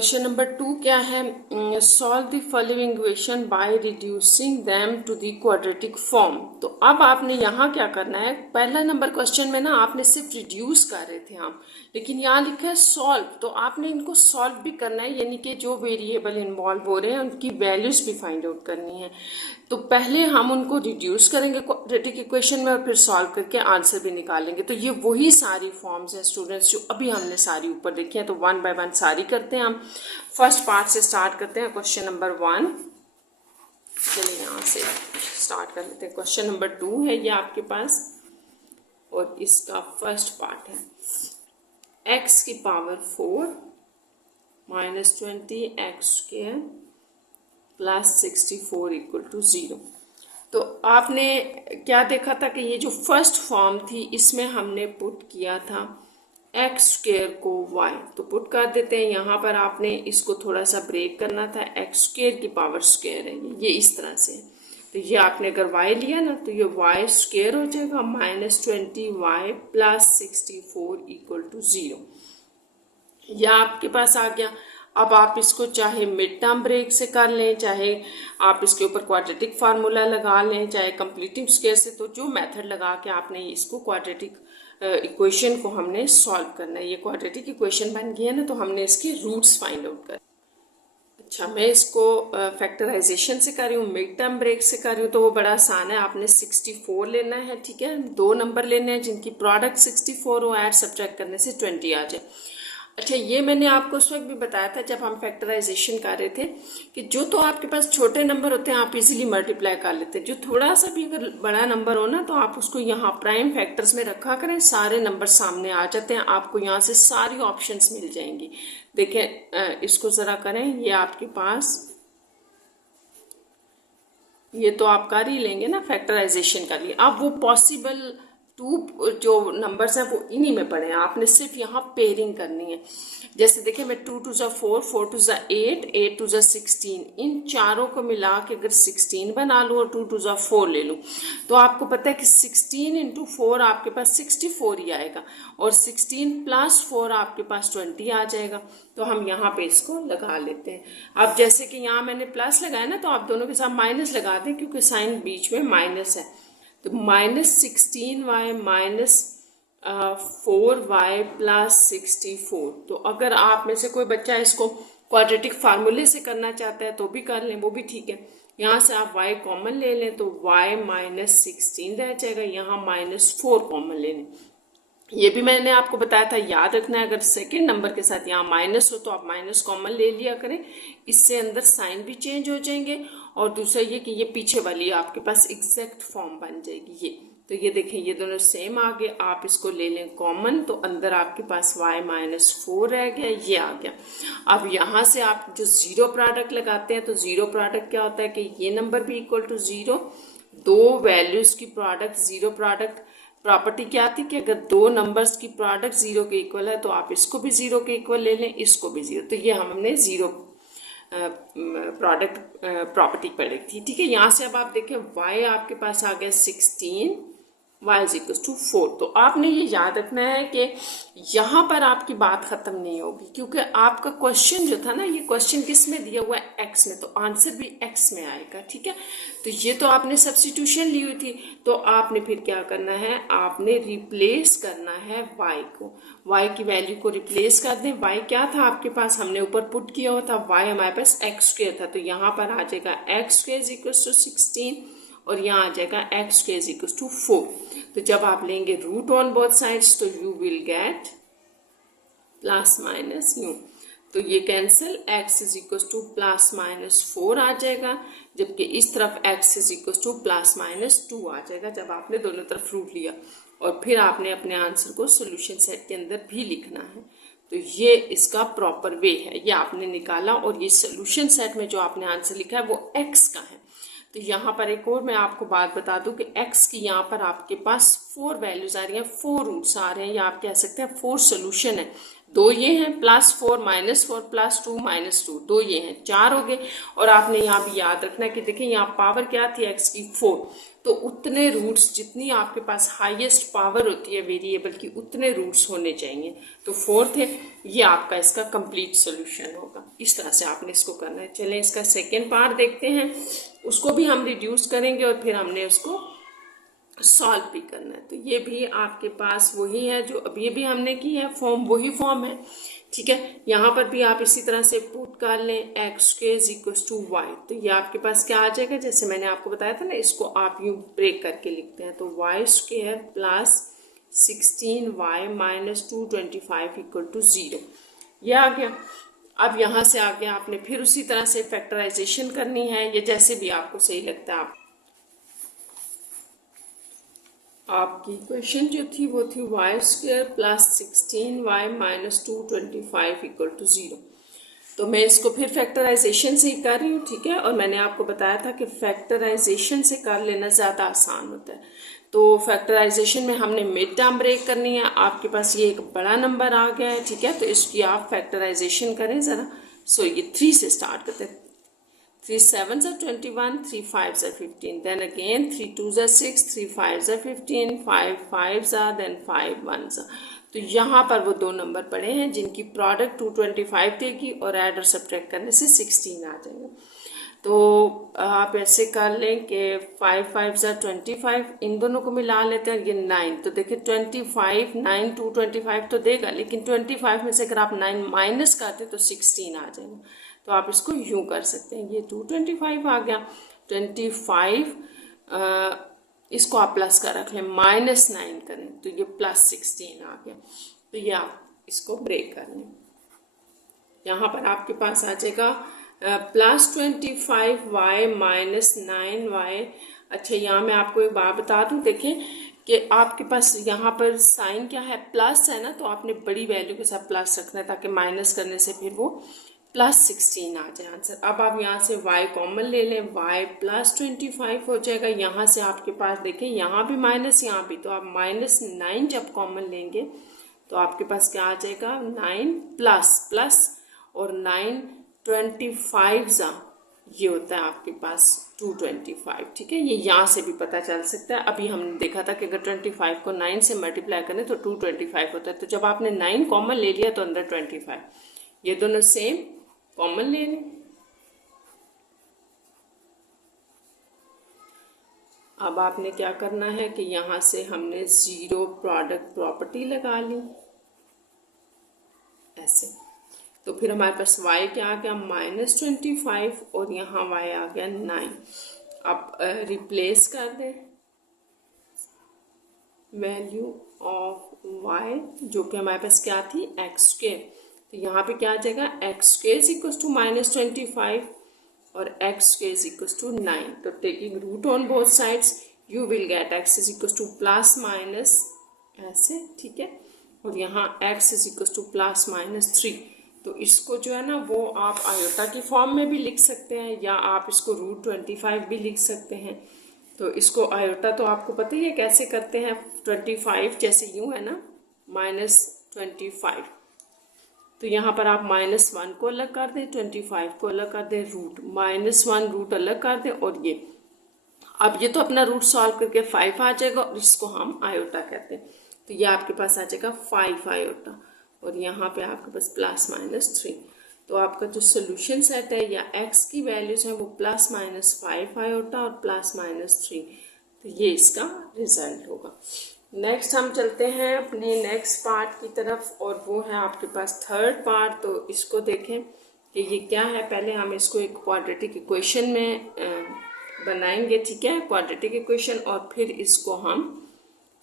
Question number 2 क्या है, solve the following equation by reducing them to the quadratic form. तो अब आपने यहाँ क्या करना है, पहला नंबर क्वेश्चन में ना आपने सिर्फ रिड्यूस कर रहे थे हम, लेकिन यहाँ लिखा है सॉल्व, तो आपने इनको सॉल्व भी करना है, यानी कि जो वेरिएबल इन्वॉल्व हो रहे हैं उनकी वैल्यूज भी फाइंड आउट करनी है। तो पहले हम उनको रिड्यूस करेंगे क्वाड्रेटिक इक्वेशन में और फिर सॉल्व करके आंसर भी निकालेंगे। तो ये वही सारी फॉर्म्स हैं स्टूडेंट्स जो अभी हमने सारी ऊपर देखी हैं। तो वन बाय वन सारी करते हैं हम। फर्स्ट पार्ट से स्टार्ट करते हैं, क्वेश्चन नंबर 1। चलिए यहाँ से स्टार्ट कर लेते हैं। क्वेश्चन नंबर 2 है ये आपके पास, और इसका फर्स्ट पार्ट है x की power 4 minus 20 x square plus 64 equal to 0। तो आपने क्या देखा था कि ये जो फर्स्ट फॉर्म थी इसमें हमने पुट किया था एक्स स्क्वायर को y, तो पुट कर देते हैं। यहाँ पर आपने इसको थोड़ा सा ब्रेक करना था, एक्स स्क्वायर की पावर स्क्वायर है ये इस तरह से। तो ये आपने अगर y लिया ना तो ये y स्क्वायर हो जाएगा minus 20y plus 64 equal to 0। यह आपके पास आ गया। अब आप इसको चाहे मिड टर्म ब्रेक से कर लें, चाहे आप इसके ऊपर क्वाड्रेटिक फार्मूला लगा लें, चाहे कंप्लीटिव स्क्वायर से। तो जो मेथड लगा के आपने इसको क्वाड्रेटिक इक्वेशन को हमने सॉल्व करना है। ये क्वाड्रेटिक इक्वेशन बन गई है ना, तो हमने इसके रूट्स फाइंड आउट कर। अच्छा, मैं इसको फैक्टराइजेशन से कर रही हूँ, मिड टर्म ब्रेक से कर रही हूँ, तो वो बड़ा आसान है। आपने 64 लेना है, ठीक है। दो नंबर लेने हैं जिनकी प्रोडक्ट 64 हो, ऐड सब्ट्रैक्ट करने से 20 आ जाए। अच्छा, ये मैंने आपको उस वक्त भी बताया था जब हम फैक्टराइजेशन कर रहे थे कि जो तो आपके पास छोटे नंबर होते हैं आप इजीली मल्टीप्लाई कर लेते हैं। जो थोड़ा सा भी अगर बड़ा नंबर हो ना तो आप उसको यहाँ प्राइम फैक्टर्स में रखा करें, सारे नंबर सामने आ जाते हैं, आपको यहाँ से सारी ऑप्शंस मिल जाएंगी। देखें, इसको ज़रा करें, ये आपके पास ये तो आप कर ही लेंगे ना फैक्टराइजेशन कर लिए। अब वो पॉसिबल 2 जो नंबर्स हैं वो इन्हीं में पड़े हैं, आपने सिर्फ यहाँ पेयरिंग करनी है। जैसे देखिए, मैं 2 2 4, 4 2 8, 8 2 16, इन चारों को मिला के अगर 16 बना लूँ और 2 2 4 ले लूँ तो आपको पता है कि 16 इंटू 4 आपके पास 64 ही आएगा, और 16 प्लस 4 आपके पास 20 आ जाएगा। तो हम यहाँ पे इसको लगा लेते हैं। अब जैसे कि यहाँ मैंने प्लस लगाया ना, तो आप दोनों के साथ माइनस लगा दें क्योंकि साइन बीच में माइनस है। तो minus 16y minus 4y plus 64। तो अगर आप में से कोई बच्चा इसको क्वाड्रेटिक फार्मूले से करना चाहता है तो भी कर लें, वो भी ठीक है। यहाँ से आप y कॉमन ले लें तो y माइनस 16 रह जाएगा, यहाँ माइनस 4 कॉमन ले लें। ये भी मैंने आपको बताया था, याद रखना है, अगर सेकेंड नंबर के साथ यहाँ माइनस हो तो आप माइनस कॉमन ले लिया करें, इससे अंदर साइन भी चेंज हो जाएंगे। और दूसरा ये कि ये पीछे वाली आपके पास एग्जैक्ट फॉर्म बन जाएगी ये। तो ये देखें, ये दोनों सेम आ गए, आप इसको ले लें कॉमन, तो अंदर आपके पास y माइनस 4 रह गया, ये आ गया। अब यहाँ से आप जो जीरो प्रोडक्ट लगाते हैं, तो जीरो प्रोडक्ट क्या होता है कि ये नंबर भी इक्वल टू 0, दो वैल्यूज की प्रोडक्ट, जीरो प्रोडक्ट प्रॉपर्टी क्या थी कि अगर दो नंबर्स की प्रोडक्ट 0 के इक्वल है तो आप इसको भी 0 के इक्वल ले लें, इसको भी 0। तो ये हमने 0 प्रोडक्ट प्रॉपर्टी पढ़ी थी, ठीक है। यहाँ से अब आप देखें y आपके पास आ गया 16, y इज इक्वल टू 4। तो आपने ये याद रखना है कि यहाँ पर आपकी बात खत्म नहीं होगी, क्योंकि आपका क्वेश्चन जो था ना, ये क्वेश्चन किस में दिया हुआ है, x में, तो आंसर भी x में आएगा, ठीक है। तो ये तो आपने सब्स्टिट्यूशन ली हुई थी, तो आपने फिर क्या करना है, आपने रिप्लेस करना है y को, y की वैल्यू को रिप्लेस कर दें। y क्या था आपके पास, हमने ऊपर पुट किया हुआ था, y हमारे पास x स्क्वायर था, तो यहाँ पर आ जाएगा x square is equal to 16 और यहाँ आ जाएगा x square is equal to 4। तो जब आप लेंगे रूट ऑन बोथ साइड्स तो you will get plus minus u, तो ये cancel, x is equal to plus minus 4 आ जाएगा, जबकि इस तरफ x is equal to plus minus 2 आ जाएगा जब आपने दोनों तरफ रूट लिया। और फिर आपने अपने आंसर को सोल्यूशन सेट के अंदर भी लिखना है। तो ये इसका प्रॉपर वे है, ये आपने निकाला, और ये सोल्यूशन सेट में जो आपने आंसर लिखा है वो x का है। तो यहाँ पर एक और मैं आपको बात बता दूं कि x की यहाँ पर आपके पास 4 वैल्यूज आ रही हैं, 4 रूट्स आ रहे हैं, या आप कह सकते हैं 4 सोल्यूशन है। दो ये हैं, +4 -4 +2 -2, दो ये हैं, 4 हो गए। और आपने यहाँ भी याद रखना है कि देखिए यहाँ पावर क्या थी x की 4, तो उतने रूट्स, जितनी आपके पास हाईएस्ट पावर होती है वेरिएबल की, उतने रूट्स होने चाहिए। तो 4 थे, ये आपका इसका कंप्लीट सोल्यूशन होगा। इस तरह से आपने इसको करना है। चलें इसका सेकेंड पार्ट देखते हैं, उसको भी हम रिड्यूस करेंगे और फिर हमने उसको सॉल्व भी करना है। तो ये भी आपके पास वही है जो अभी भी हमने की है, फॉर्म वही फॉर्म है, ठीक है। यहाँ पर भी आप इसी तरह से पुट कर लें x² = y, तो ये आपके पास क्या आ जाएगा, जैसे मैंने आपको बताया था ना, इसको आप यूँ ब्रेक करके लिखते हैं, तो y² + 16y - 225 = 0, ये आ गया। अब यहाँ से आगे आपने फिर उसी तरह से फैक्टराइजेशन करनी है, ये जैसे भी आपको सही लगता है। आपकी इक्वेशन जो थी वो थी y² + 16y - 225 = 0। तो मैं इसको फिर फैक्टराइजेशन से ही कर रही हूँ, ठीक है। और मैंने आपको बताया था कि फैक्टराइजेशन से कर लेना ज़्यादा आसान होता है। तो फैक्टराइजेशन में हमने मिड टर्म ब्रेक करनी है। आपके पास ये एक बड़ा नंबर आ गया है, ठीक है, तो इसकी आप फैक्टराइजेशन करें ज़रा। सो ये 3 से स्टार्ट करते हैं। 3 7s are 21, 3 5s are 15, then again 3 2s are 6, 3 5s are 15, 5 5s are, then 5 1s are। तो यहाँ पर वो दो नंबर पड़े हैं जिनकी प्रोडक्ट 225 देगी और ऐड और सब्ट्रैक्ट करने से 16 आ जाएगा। तो आप ऐसे कर लें कि 5 5s are 25, इन दोनों को मिला लेते हैं, ये 9। तो देखिए 25 9 225 तो देगा, लेकिन 25 में से अगर आप 9 माइनस करते तो 16 आ जाएगा। तो आप इसको यूँ कर सकते हैं, ये 225 आ गया, 25 इसको आप प्लस का रख लें, -9 करें तो ये +16 आ गया। तो ये आप इसको ब्रेक कर लें। यहाँ पर आपके पास आ जाएगा +25y - 9y। अच्छा, यहाँ मैं आपको एक बात बता दूँ, देखें कि आपके पास यहाँ पर साइन क्या है, प्लस है ना, तो आपने बड़ी वैल्यू के साथ प्लस रखना है ताकि माइनस करने से फिर वो +16 आ जाए आंसर। अब आप यहाँ से y कॉमन ले लें, y +25 हो जाएगा। यहाँ से आपके पास देखें, यहाँ भी माइनस, यहाँ भी, तो आप -9 जब कॉमन लेंगे तो आपके पास क्या आ जाएगा, 9 प्लस और 9 25 ये होता है आपके पास 225, ठीक है। ये यहाँ से भी पता चल सकता है। अभी हमने देखा था कि अगर 25 को 9 से मल्टीप्लाई करें तो 225 होता है। तो जब आपने 9 कॉमन ले लिया तो अंदर 25, ये दोनों सेम कॉमन ले लें। अब आपने क्या करना है कि यहाँ से हमने ज़ीरो प्रोडक्ट प्रॉपर्टी लगा ली ऐसे। तो फिर हमारे पास y क्या आ गया, -25, और यहाँ y आ गया 9। अब रिप्लेस कर दें वैल्यू ऑफ y, जो कि हमारे पास क्या थी, x²। तो यहाँ पे क्या आ जाएगा, x² = -25 और x² = 9। तो taking root on both sides you will get x ± ऐसे, ठीक है। और यहाँ x ± 3। तो इसको जो है ना वो आप आयोटा की फॉर्म में भी लिख सकते हैं, या आप इसको √25 भी लिख सकते हैं। तो इसको आयोटा तो आपको पता ही है कैसे करते हैं, 25 जैसे यूँ है ना, -25। तो यहाँ पर आप -1 को अलग कर दें, 25 को अलग कर दें, -1 रूट अलग कर दें, और ये अब ये तो अपना रूट सॉल्व करके 5 आ जाएगा, और इसको हम आयोटा कहते हैं। तो ये आपके पास आ जाएगा 5 आयोटा, और यहाँ पे आपके पास ±3। तो आपका जो सोल्यूशन सेट है या x की वैल्यूज हैं वो ±5 आयोटा और ±3। तो ये इसका रिजल्ट होगा। नेक्स्ट हम चलते हैं अपने नेक्स्ट पार्ट की तरफ, और वो है आपके पास थर्ड पार्ट। तो इसको देखें कि ये क्या है। पहले हम इसको एक क्वाड्रेटिक इक्वेशन में बनाएंगे, ठीक है, क्वाड्रेटिक इक्वेशन, और फिर इसको हम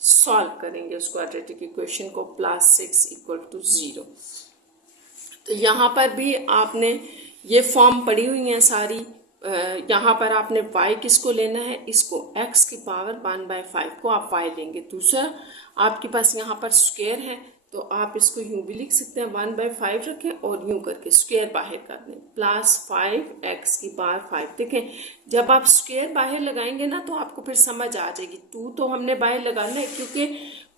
सॉल्व करेंगे उस क्वाड्रेटिक इक्वेशन को, +6 = 0। तो यहाँ पर भी आपने ये फॉर्म पड़ी हुई हैं सारी। यहाँ पर आपने y किसको लेना है, इसको x की पावर 1/5 को आप y लेंगे। दूसरा आपके पास यहाँ पर स्क्वायर है, तो आप इसको यूँ भी लिख सकते हैं, 1/5 रखें और यूँ करके स्क्वायर बाहर कर दें, +5x की पावर 5। देखें जब आप स्क्वायर बाहर लगाएंगे ना तो आपको फिर समझ आ जाएगी। 2 तो हमने बाहर लगाना है क्योंकि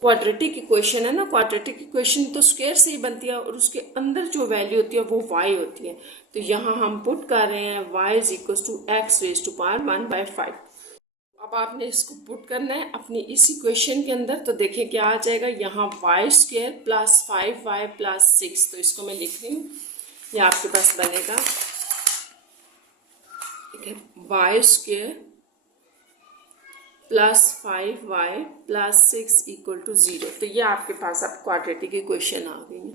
क्वाड्रेटिक इक्वेशन है ना, क्वाड्रेटिक इक्वेशन तो स्क्वायर से ही बनती है और उसके अंदर जो वैल्यू होती है वो y होती है। तो यहाँ हम पुट कर रहे हैं y is equal to x raise to power 1/5। अब आपने इसको पुट करना है अपनी इस इक्वेशन के अंदर। तो देखिए क्या आ जाएगा, यहाँ Y square plus 5y plus 6। तो इसको मैं लिख रही हूँ, ये आपके पास बनेगा, ठीक है, y square plus 5y plus 6 equal to 0। तो ये आपके पास अब क्वाड्रेटिक इक्वेशन आ गई है।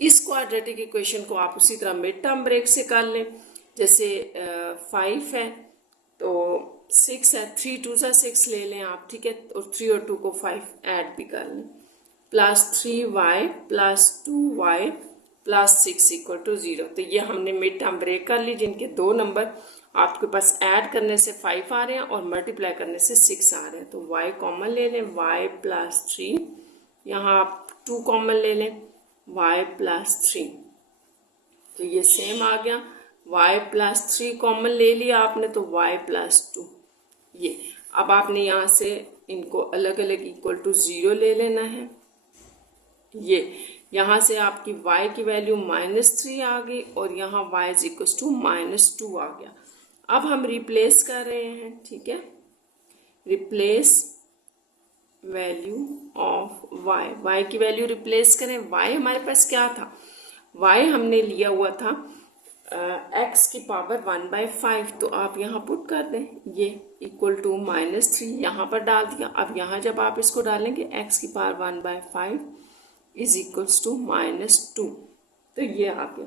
इस क्वाड्रेटिक इक्वेशन को आप उसी तरह मिड टर्म ब्रेक से कर लें। जैसे 5 है तो 6 है, 3 2 सा 6 ले लें आप, ठीक है, और 3 और 2 को 5 ऐड भी कर लें, plus 3y plus 2y plus 6 equal to 0। तो ये हमने मिड टर्म ब्रेक कर ली, जिनके दो नंबर आपके पास ऐड करने से 5 आ रहे हैं और मल्टीप्लाई करने से 6 आ रहे हैं। तो y कॉमन ले लें, y प्लस 3, यहाँ आप 2 कॉमन ले लें, y प्लस 3। तो ये सेम आ गया, y प्लस 3 कॉमन ले लिया आपने तो y प्लस 2। ये अब आपने यहाँ से इनको अलग अलग इक्वल टू 0 ले लेना है। ये यहाँ से आपकी y की वैल्यू -3 आ गई और यहाँ y इज इक्वल टू -2 आ गया। अब हम रिप्लेस कर रहे हैं, ठीक है, रिप्लेस वैल्यू ऑफ y की वैल्यू रिप्लेस करें। y हमारे पास क्या था, y हमने लिया हुआ था x की पावर 1/5। तो आप यहाँ पुट कर दें, ये इक्वल टू -3 यहाँ पर डाल दिया। अब यहाँ जब आप इसको डालेंगे x की पावर 1/5 इज इक्वल्स टू -2। तो ये आ गया।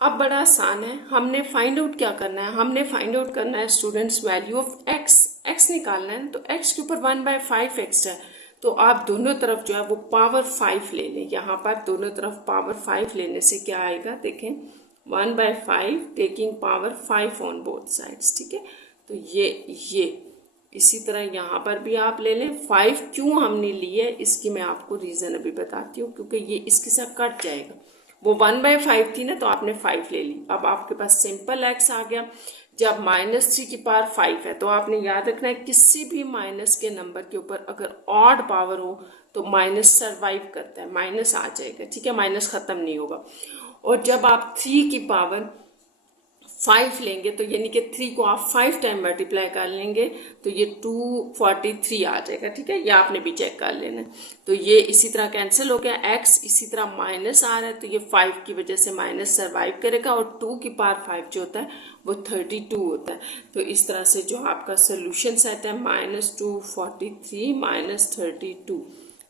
अब बड़ा आसान है, हमने फाइंड आउट क्या करना है, हमने फाइंड आउट करना है स्टूडेंट्स वैल्यू ऑफ x निकालना है। तो x के ऊपर 1/5 एक्स्ट्रा है, तो आप दोनों तरफ जो है वो पावर 5 ले लें। यहाँ पर दोनों तरफ पावर 5 लेने से क्या आएगा, देखें, 1/5 taking power 5 on both sides, ठीक है। तो ये इसी तरह यहाँ पर भी आप ले लें। 5 क्यों हमने ली है इसकी मैं आपको रीज़न अभी बताती हूँ, क्योंकि ये इसके साथ कट जाएगा। वो 1/5 थी ना, तो आपने 5 ले ली। अब आपके पास सिंपल x आ गया। जब -3 की पावर 5 है तो आपने याद रखना है किसी भी माइनस के नंबर के ऊपर अगर ऑड पावर हो तो माइनस सर्वाइव करता है, माइनस आ जाएगा, ठीक है, माइनस ख़त्म नहीं होगा। और जब आप 3 की पावर 5 लेंगे तो यानी कि 3 को आप 5 टाइम मल्टीप्लाई कर लेंगे तो ये 243 आ जाएगा, ठीक है, ये आपने भी चेक कर लेना। तो ये इसी तरह कैंसिल हो गया, x इसी तरह माइनस आ रहा है तो ये 5 की वजह से माइनस सर्वाइव करेगा और 2 की पावर 5 जो होता है वो 32 होता है। तो इस तरह से जो आपका सोल्यूशन सेट है -243 -32,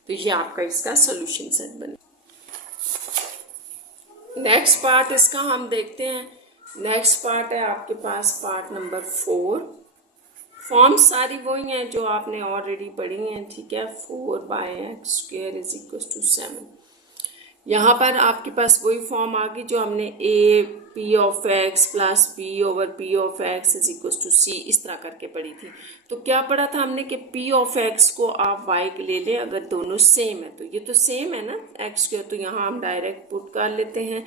तो ये आपका इसका सोल्यूशन सेट बने। नेक्स्ट पार्ट इसका हम देखते हैं। नेक्स्ट पार्ट है आपके पास पार्ट नंबर 4। फॉर्म्स सारी वही हैं जो आपने ऑलरेडी पढ़ी हैं, ठीक है। 4/x² is equal to 7। यहाँ पर आपके पास वही फॉर्म आ गई जो हमने a p of x plus b over p of x is equal to c इस तरह करके पढ़ी थी। तो क्या पढ़ा था हमने कि p ऑफ x को आप y के ले लें अगर दोनों सेम है। तो ये तो सेम है ना x², तो यहाँ हम डायरेक्ट पुट कर लेते हैं,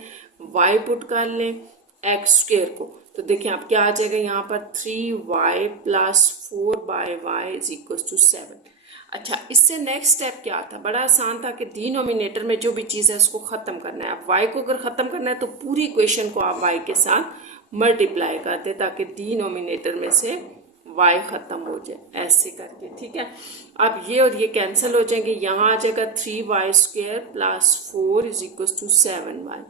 y पुट कर लें x² को। तो देखिए आप क्या आ जाएगा, यहाँ पर 3y plus 4/y is equal to 7। अच्छा, इससे नेक्स्ट स्टेप क्या था, बड़ा आसान था कि डिनोमिनेटर में जो भी चीज़ है उसको ख़त्म करना है। अब y को अगर ख़त्म करना है तो पूरी इक्वेशन को आप y के साथ मल्टीप्लाई कर दे ताकि डिनोमिनेटर में से y ख़त्म हो जाए, ऐसे करके, ठीक है। अब ये और ये कैंसिल हो जाएंगे, यहाँ आ जाएगा 3y² plus 4 is equal to 7y।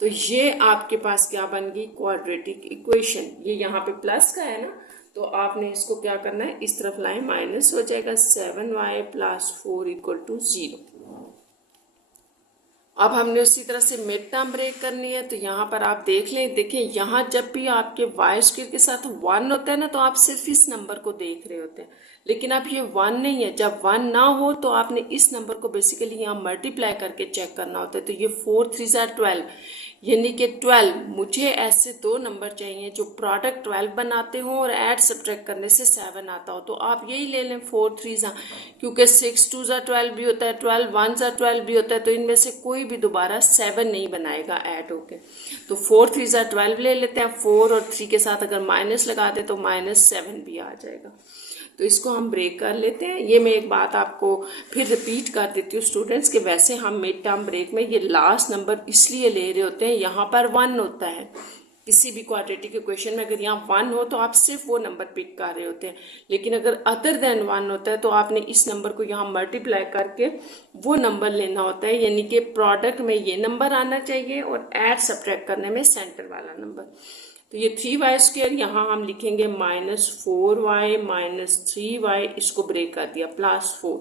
तो ये आपके पास क्या बन गई, क्वाड्रेटिक इक्वेशन। ये यहाँ पे प्लस का है ना, तो आपने इसको क्या करना है, इस तरफ लाएं, माइनस हो जाएगा 7y प्लस 4 इक्वल टू 0। अब हमने उसी तरह से मिड टर्म ब्रेक करनी है। तो यहाँ पर आप देख लें, देखें यहाँ जब भी आपके y² के साथ 1 होता है ना तो आप सिर्फ इस नंबर को देख रहे होते हैं, लेकिन अब ये 1 नहीं है। जब 1 ना हो तो आपने इस नंबर को बेसिकली यहाँ मल्टीप्लाई करके चेक करना होता है। तो ये 4 3 12 यानी कि 12। मुझे ऐसे दो नंबर चाहिए जो प्रोडक्ट 12 बनाते हों और ऐड सब्ट्रैक्ट करने से 7 आता हो। तो आप यही ले लें 4 3, क्योंकि 6 2 12 भी होता है, 12 1 12 भी होता है, तो इनमें से कोई भी दोबारा 7 नहीं बनाएगा ऐड होके। तो 4 3 12 ले लेते हैं, 4 और 3 के साथ अगर माइनस लगा दे तो -7 भी आ जाएगा। तो इसको हम ब्रेक कर लेते हैं। ये मैं एक बात आपको फिर रिपीट कर देती हूँ स्टूडेंट्स कि वैसे हम मिड टर्म ब्रेक में ये लास्ट नंबर इसलिए ले रहे होते हैं, यहाँ पर 1 होता है किसी भी क्वाड्रेटिक इक्वेशन में, अगर यहाँ 1 हो तो आप सिर्फ वो नंबर पिक कर रहे होते हैं, लेकिन अगर अदर देन 1 होता है तो आपने इस नंबर को यहाँ मल्टीप्लाई करके वो नंबर लेना होता है, यानी कि प्रोडक्ट में ये नंबर आना चाहिए और ऐड सब्ट्रैक्ट करने में सेंटर वाला नंबर। तो ये 3y² यहाँ हम लिखेंगे -4y -3y, इसको ब्रेक कर दिया +4।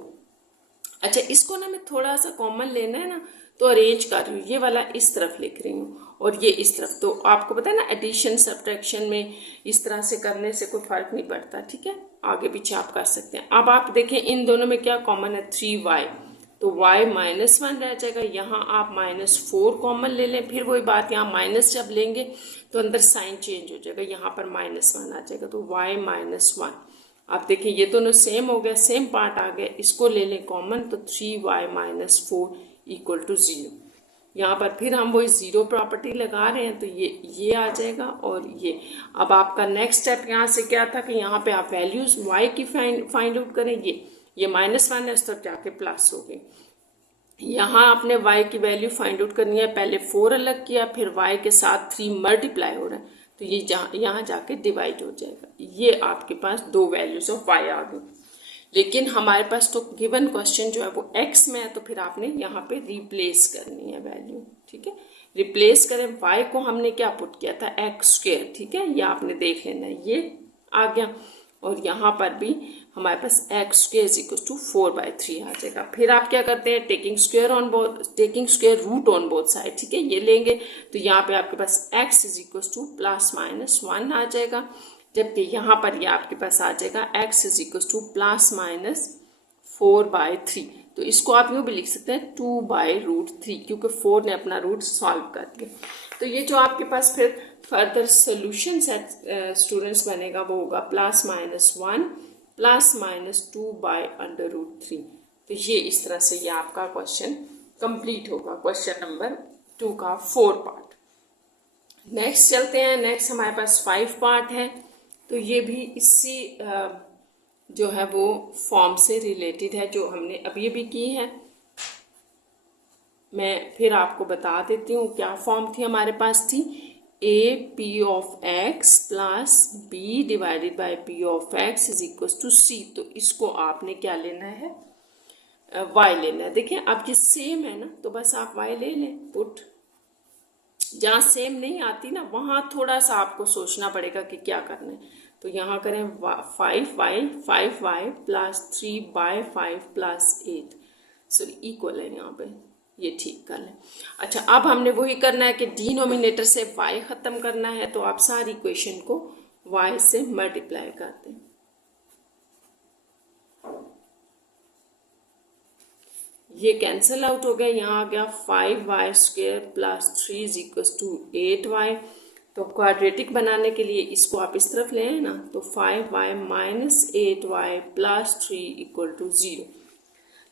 अच्छा, इसको ना मैं थोड़ा सा कॉमन लेना है ना तो अरेंज कर रही हूँ, ये वाला इस तरफ लिख रही हूँ और ये इस तरफ। तो आपको पता है ना एडिशन सब्ट्रैक्शन में इस तरह से करने से कोई फर्क नहीं पड़ता, ठीक है, आगे पीछे आप कर सकते हैं। अब आप देखें इन दोनों में क्या कॉमन है, 3y, तो y -1 रह जाएगा। यहाँ आप -4 कॉमन ले लें, फिर वही बात, यहाँ माइनस जब लेंगे तो अंदर साइन चेंज हो जाएगा, यहाँ पर -1 आ जाएगा, तो y -1। आप देखिए ये दोनों सेम हो गया, सेम पार्ट आ गया, इसको ले लें कॉमन, तो 3y -4 = 0। यहाँ पर फिर हम वही 0 प्रॉपर्टी लगा रहे हैं, तो ये आ जाएगा और ये। अब आपका नेक्स्ट स्टेप यहाँ से क्या था कि यहाँ पे आप वैल्यूज y की फाइंड आउट करें। ये -1 है, उस तरफ जाके प्लस हो गई। यहाँ आपने y की वैल्यू फाइंड आउट करनी है, पहले 4 अलग किया, फिर y के साथ 3 मल्टीप्लाई हो रहा है, तो ये यहाँ जाके डिवाइड हो जाएगा। ये आपके पास 2 वैल्यूज ऑफ y आ गई। लेकिन हमारे पास तो गिवन क्वेश्चन जो है वो x में है, तो फिर आपने यहाँ पे रिप्लेस करनी है वैल्यू, ठीक है। रिप्लेस करें, y को हमने क्या पुट किया था, x², ठीक है, ये आपने देख लेना है, ये आ गया। और यहाँ पर भी हमारे पास x² = 4/3 आ जाएगा। फिर आप क्या करते हैं, taking square root on both side, ठीक है, ये लेंगे तो यहाँ पे आपके पास x = ±1 आ जाएगा, जबकि यहाँ पर ये आपके पास आ जाएगा x = ±4/3। तो इसको आप यूँ भी लिख सकते हैं 2/√3, क्योंकि 4 ने अपना रूट सॉल्व कर दिया। तो ये जो आपके पास फिर फर्दर सोल्यूशन सेट स्टूडेंट्स बनेगा वो होगा +-1 ±2/√3। तो ये इस तरह से ये आपका क्वेश्चन कंप्लीट होगा, क्वेश्चन नंबर 2 का 4 पार्ट। नेक्स्ट चलते हैं, नेक्स्ट हमारे पास 5 पार्ट है। तो ये भी इसी जो है वो फॉर्म से रिलेटेड है जो हमने अभी अभी की है। मैं फिर आपको बता देती हूँ क्या फॉर्म थी हमारे पास, थी AP(x) + B/P(x) = C। तो इसको आपने क्या लेना है, y लेना है। देखिए अब ये सेम है ना, तो बस आप y ले लें पुट। जहाँ सेम नहीं आती ना वहाँ थोड़ा सा आपको सोचना पड़ेगा कि क्या करना है। तो यहाँ करें 5y + 3/5 + 8, सॉरी इक्वल है यहाँ पे, ये ठीक कर लें। अच्छा, अब हमने वही करना है कि डिनोमिनेटर से y ख़त्म करना है, तो आप सारी इक्वेशन को y से मल्टीप्लाई कर दें। ये कैंसिल आउट हो गया, यहाँ आ गया 5y² + 3 = 8y। तो क्वाड्रेटिक बनाने के लिए इसको आप इस तरफ ले आए ना, तो 5y - 8y + 3 = 0।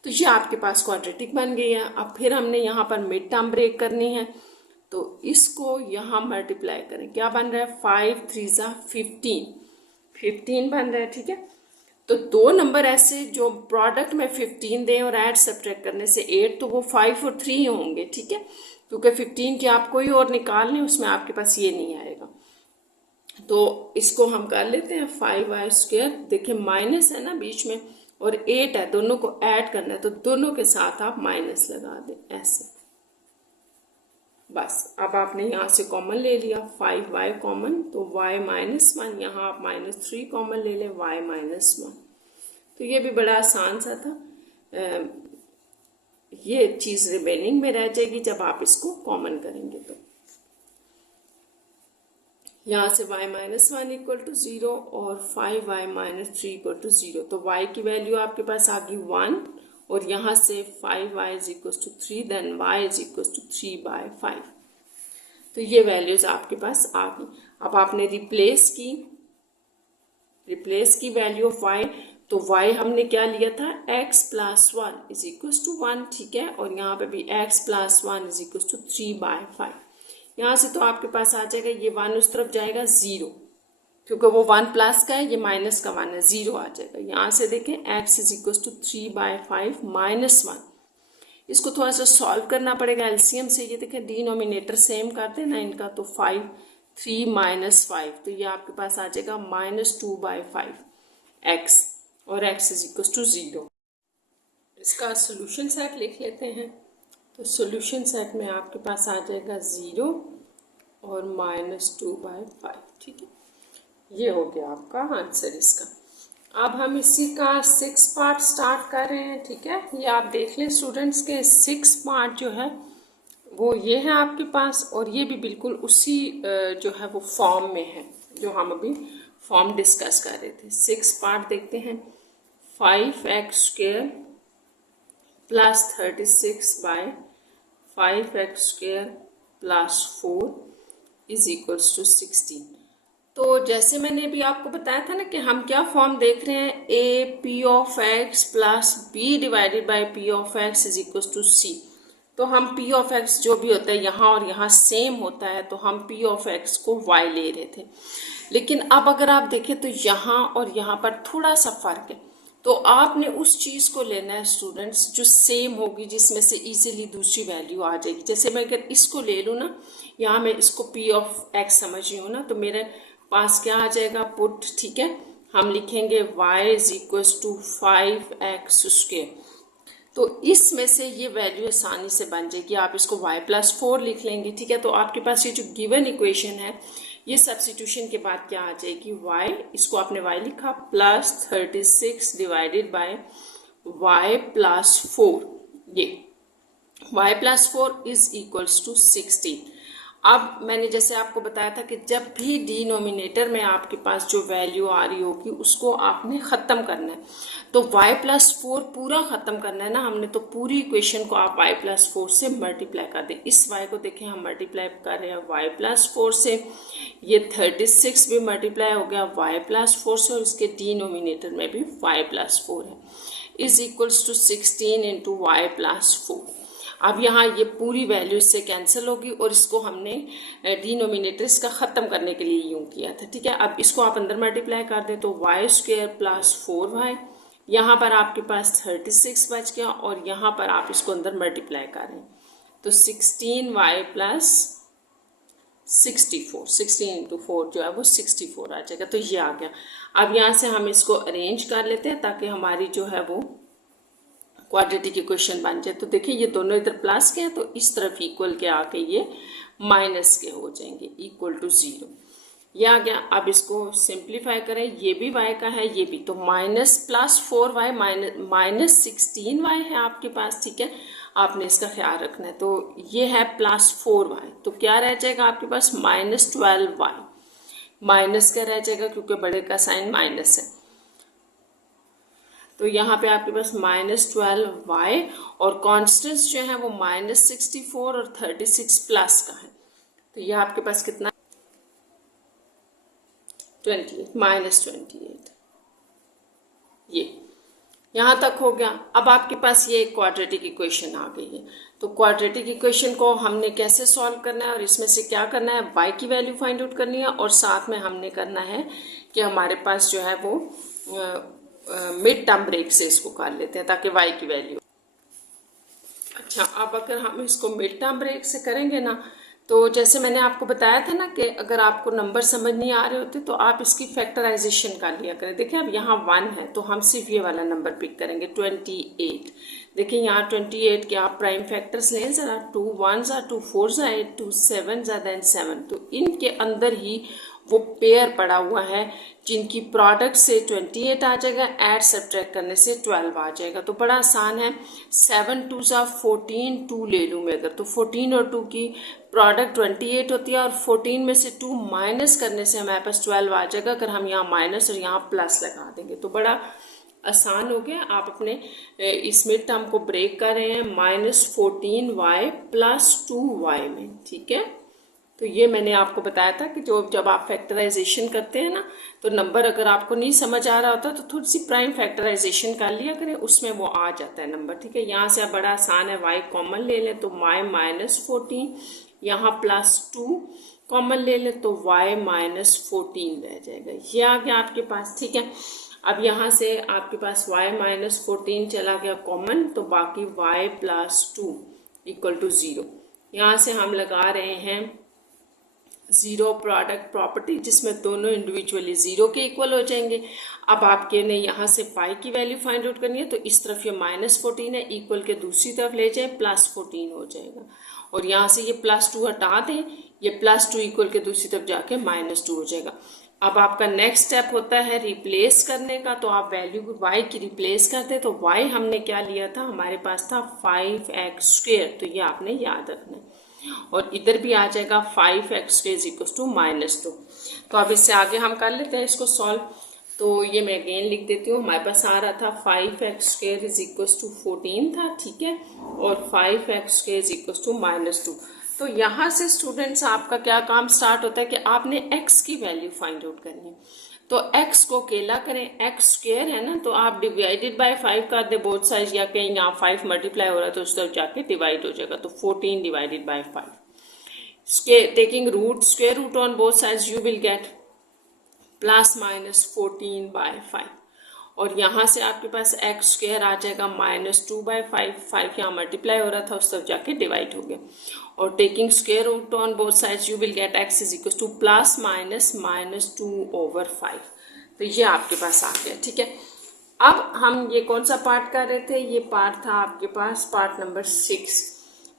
तो ये आपके पास क्वाड्रेटिक बन गई है। अब फिर हमने यहाँ पर मिड टर्म ब्रेक करनी है, तो इसको यहाँ मल्टीप्लाई करें, क्या बन रहा है, 5 3 15 बन रहा है, ठीक है। तो 2 नंबर ऐसे जो प्रोडक्ट में 15 दें और ऐड सब्ट्रैक्ट करने से 8, तो वो 5 और 3 होंगे, ठीक है, क्योंकि 15 के आप कोई और निकाल लें उसमें आपके पास ये नहीं आएगा। तो इसको हम कर लेते हैं 5y², देखिए माइनस है ना बीच में और 8 है, दोनों को ऐड करना है, तो दोनों के साथ आप माइनस लगा दें ऐसे। बस अब आपने यहाँ से कॉमन ले लिया 5y कॉमन, तो y -1, यहाँ आप -3 कॉमन ले लें, y -1। तो ये भी बड़ा आसान सा था। ये चीज़ रिमेनिंग में रह जाएगी जब आप इसको कॉमन करेंगे। तो यहाँ से y -1 = 0 और 5y - 3 = 0। तो y की वैल्यू आपके पास आ गई 1, और यहाँ से 5y = 3, देन y = 3/5। तो ये वैल्यूज आपके पास आ गई। अब आपने रिप्लेस की वैल्यू ऑफ y, तो y हमने क्या लिया था, x + 1 = 1, ठीक है, और यहाँ पे भी x + 1 = 3/5। यहाँ से तो आपके पास आ जाएगा, ये 1 उस तरफ जाएगा 0, क्योंकि वो 1 प्लस का है, ये माइनस का 1 है, 0 आ जाएगा। यहाँ से देखें x is equal to 3/5 minus 1। इसको थोड़ा सा सॉल्व करना पड़ेगा एलसीएम से। ये देखें डिनोमिनेटर सेम करते हैं ना इनका, तो 5 3 माइनस 5, तो ये आपके पास आ जाएगा -2/5 x, और x इज इक्वल टू 0। इसका सोल्यूशन सेट लिख लेते हैं। तो सोल्यूशन सेट में आपके पास आ जाएगा 0 और -2/5। ठीक है, ये हो गया आपका आंसर इसका। अब हम इसी का 6 पार्ट स्टार्ट कर रहे हैं। ठीक है, ये आप देख लें स्टूडेंट्स के 6 पार्ट जो है वो ये है आपके पास, और ये भी बिल्कुल उसी जो है वो फॉर्म में है जो हम अभी फॉर्म डिस्कस कर रहे थे। 6 पार्ट देखते हैं। 5x² plus 36/5x² plus 4 is equals to 16। तो जैसे मैंने अभी आपको बताया था ना कि हम क्या फॉर्म देख रहे हैं, a p of x plus b divided by p of x is equal to c। तो हम p ऑफ x जो भी होता है यहाँ और यहाँ सेम होता है, तो हम p ऑफ x को y ले रहे थे। लेकिन अब अगर आप देखें तो यहाँ और यहाँ पर थोड़ा सा फर्क है, तो आपने उस चीज़ को लेना है स्टूडेंट्स जो सेम होगी, जिसमें से इजीली दूसरी वैल्यू आ जाएगी। जैसे मैं अगर इसको ले लूँ ना, यहाँ मैं इसको p ऑफ x समझ रही हूँ ना, तो मेरे पास क्या आ जाएगा पुट। ठीक है, हम लिखेंगे y is equal to 5x²। तो इसमें से ये वैल्यू आसानी से बन जाएगी, आप इसको y प्लस 4 लिख लेंगे। ठीक है, तो आपके पास ये जो गिवन इक्वेशन है, ये सब्स्टिट्यूशन के बाद क्या आ जाएगी, y, इसको आपने y लिखा, plus 36 divided by y plus 4, ये y plus 4 is equals to 16। अब मैंने जैसे आपको बताया था कि जब भी डिनोमिनेटर में आपके पास जो वैल्यू आ रही होगी उसको आपने ख़त्म करना है। तो y प्लस 4 पूरा ख़त्म करना है ना हमने, तो पूरी इक्वेशन को आप y प्लस 4 से मल्टीप्लाई कर दें। इस y को देखें हम मल्टीप्लाई कर रहे हैं y प्लस 4 से, ये 36 भी मल्टीप्लाई हो गया y प्लस 4 से, और इसके डिनोमिनेटर में भी y प्लस 4 है, is equals to 16 into y plus 4। अब यहाँ ये पूरी वैल्यू इससे कैंसिल होगी, और इसको हमने डिनोमिनेटर इसका ख़त्म करने के लिए यूँ किया था। ठीक है, अब इसको आप अंदर मल्टीप्लाई कर दें तो y² प्लस 4y, यहाँ पर आपके पास 36 बच गया, और यहाँ पर आप इसको अंदर मल्टीप्लाई करें तो 16y प्लस 64, 16 इंटू 4 जो है वो 64 आ जाएगा। तो ये आ गया। अब यहाँ से हम इसको अरेंज कर लेते हैं ताकि हमारी जो है वो क्वाड्रेटिक इक्वेशन बन जाए। तो देखिए ये दोनों इधर प्लस के हैं, तो इस तरफ इक्वल के आके ये माइनस के हो जाएंगे, इक्वल टू 0। ये आ गया। अब इसको सिंप्लीफाई करें, ये भी y का है, ये भी, तो minus plus 4y minus 16y है आपके पास। ठीक है, आपने इसका ख्याल रखना है। तो ये है प्लस 4y, तो क्या रह जाएगा आपके पास, माइनस 12y। माइनस क्या रह जाएगा क्योंकि बड़े का साइन माइनस है, तो यहाँ पे आपके पास -12y, और कॉन्स्टेंट्स जो है वो -64 और 36 प्लस का है। तो ये आपके पास कितना, 28, -28। ये यहाँ तक हो गया। अब आपके पास ये क्वाड्रेटिक इक्वेशन आ गई है। तो क्वाड्रेटिक इक्वेशन को हमने कैसे सॉल्व करना है, और इसमें से क्या करना है, y की वैल्यू फाइंड आउट करनी है, और साथ में हमने करना है कि हमारे पास जो है वो मिड टर्म ब्रेक से इसको कर लेते हैं ताकि y की वैल्यू। अच्छा, अब अगर हम इसको मिड टर्म ब्रेक से करेंगे ना, तो जैसे मैंने आपको बताया था ना कि अगर आपको नंबर समझ नहीं आ रहे होते तो आप इसकी फैक्टराइजेशन कर लिया करें। देखिए अब यहाँ 1 है तो हम सिर्फ ये वाला नंबर पिक करेंगे, 28। देखिए यहाँ 28 के आप प्राइम फैक्टर्स लें ज़रा, 2 1s are 2 4s are 8, 2 7s are then 7। तो इनके अंदर ही वो पेयर पड़ा हुआ है जिनकी प्रोडक्ट से 28 आ जाएगा, ऐड सब्ट्रैक्ट करने से 12 आ जाएगा। तो बड़ा आसान है, 7 2s are 14, 2 ले लूँ मैं अगर, तो 14 और 2 की प्रोडक्ट 28 होती है, और 14 में से 2 माइनस करने से हमारे पास 12 आ जाएगा। अगर हम यहाँ माइनस और यहाँ प्लस लगा देंगे तो बड़ा आसान हो गया। आप अपने इस मिड टर्म को ब्रेक कर रहे हैं -14y प्लस 2y में। ठीक है, तो ये मैंने आपको बताया था कि जब आप फैक्टराइजेशन करते हैं ना, तो नंबर अगर आपको नहीं समझ आ रहा होता तो थोड़ी सी प्राइम फैक्टराइजेशन कर लिया करें, उसमें वो आ जाता है नंबर। ठीक है, यहाँ से आप बड़ा आसान है, y कॉमन ले लें तो y -14, यहाँ +2, कॉमन ले लें तो y माइनस 14 रह जाएगा, ये आ गया आपके पास। ठीक है, अब यहाँ से आपके पास y माइनस 14 चला गया कॉमन, तो बाकी y प्लस 2 इक्वल टू 0। यहाँ से हम लगा रहे हैं ज़ीरो प्रोडक्ट प्रॉपर्टी, जिसमें दोनों इंडिविजुअली ज़ीरो के इक्वल हो जाएंगे। अब आपके ने यहाँ से फाई की वैल्यू फाइंड आउट करनी है, तो इस तरफ ये माइनस 14 है, इक्वल के दूसरी तरफ ले जाए प्लस 14 हो जाएगा, और यहाँ से ये प्लस 2 हटा दें, ये प्लस 2 इक्वल के दूसरी तरफ जाके माइनस 2 हो जाएगा। अब आपका नेक्स्ट स्टेप होता है रिप्लेस करने का, तो आप वैल्यू y की रिप्लेस करते हैं, तो y हमने क्या लिया था, हमारे पास था 5x², तो ये आपने याद रखना है, और इधर भी आ जाएगा 5x² इक्वल्स टू माइनस 2। तो अब इससे आगे हम कर लेते हैं इसको सॉल्व। तो ये मैं अगेन लिख देती हूँ, हमारे पास आ रहा था 5x² इक्वल्स टू 14 था, ठीक है, और 5x² इक्वल्स टू माइनस 2। तो यहाँ से स्टूडेंट्स आपका क्या काम स्टार्ट होता है कि आपने x की वैल्यू फाइंड आउट करनी है। तो x को अकेला करें, x² है ना, तो आप डिवाइडेड बाय 5 कर दे बोथ साइड, या कहीं यहाँ 5 मल्टीप्लाई हो रहा है तो उस तरफ जाके डिवाइड हो जाएगा, तो 14 divided by 5। Taking root square root on both sides you will get plus minus 14 by 5, और यहाँ से आपके पास x² आ जाएगा माइनस 2 बाय 5, 5 यहाँ मल्टीप्लाई हो रहा था उस तरफ जाके डिवाइड हो गया, और taking square root on both sides you will get x is equal to plus minus minus 2 over 5। तो ये आपके पास आ गया। ठीक है, अब हम ये कौन सा पार्ट कर रहे थे, ये पार्ट था आपके पास पार्ट नंबर 6।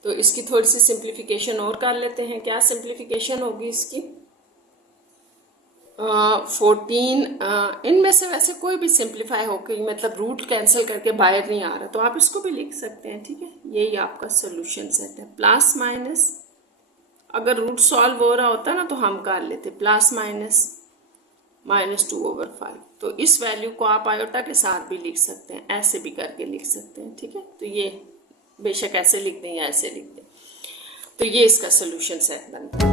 तो इसकी थोड़ी सी सिंप्लीफिकेशन और कर लेते हैं। क्या सिंप्लीफिकेशन होगी इसकी, 14 इनमें से वैसे कोई भी सिंप्लीफाई होकर, मतलब रूट कैंसिल करके बाहर नहीं आ रहा, तो आप इसको भी लिख सकते हैं। ठीक है, यही आपका सोल्यूशन सेट है। प्लस माइनस, अगर रूट सॉल्व हो रहा होता ना तो हम कर लेते प्लस माइनस माइनस 2 ओवर 5। तो इस वैल्यू को आप आयोटा के साथ भी लिख सकते हैं, ऐसे भी करके लिख सकते हैं। ठीक है, तो ये बेशक ऐसे लिख दें या ऐसे लिख दें, तो ये इसका सोल्यूशन सेट बनता है।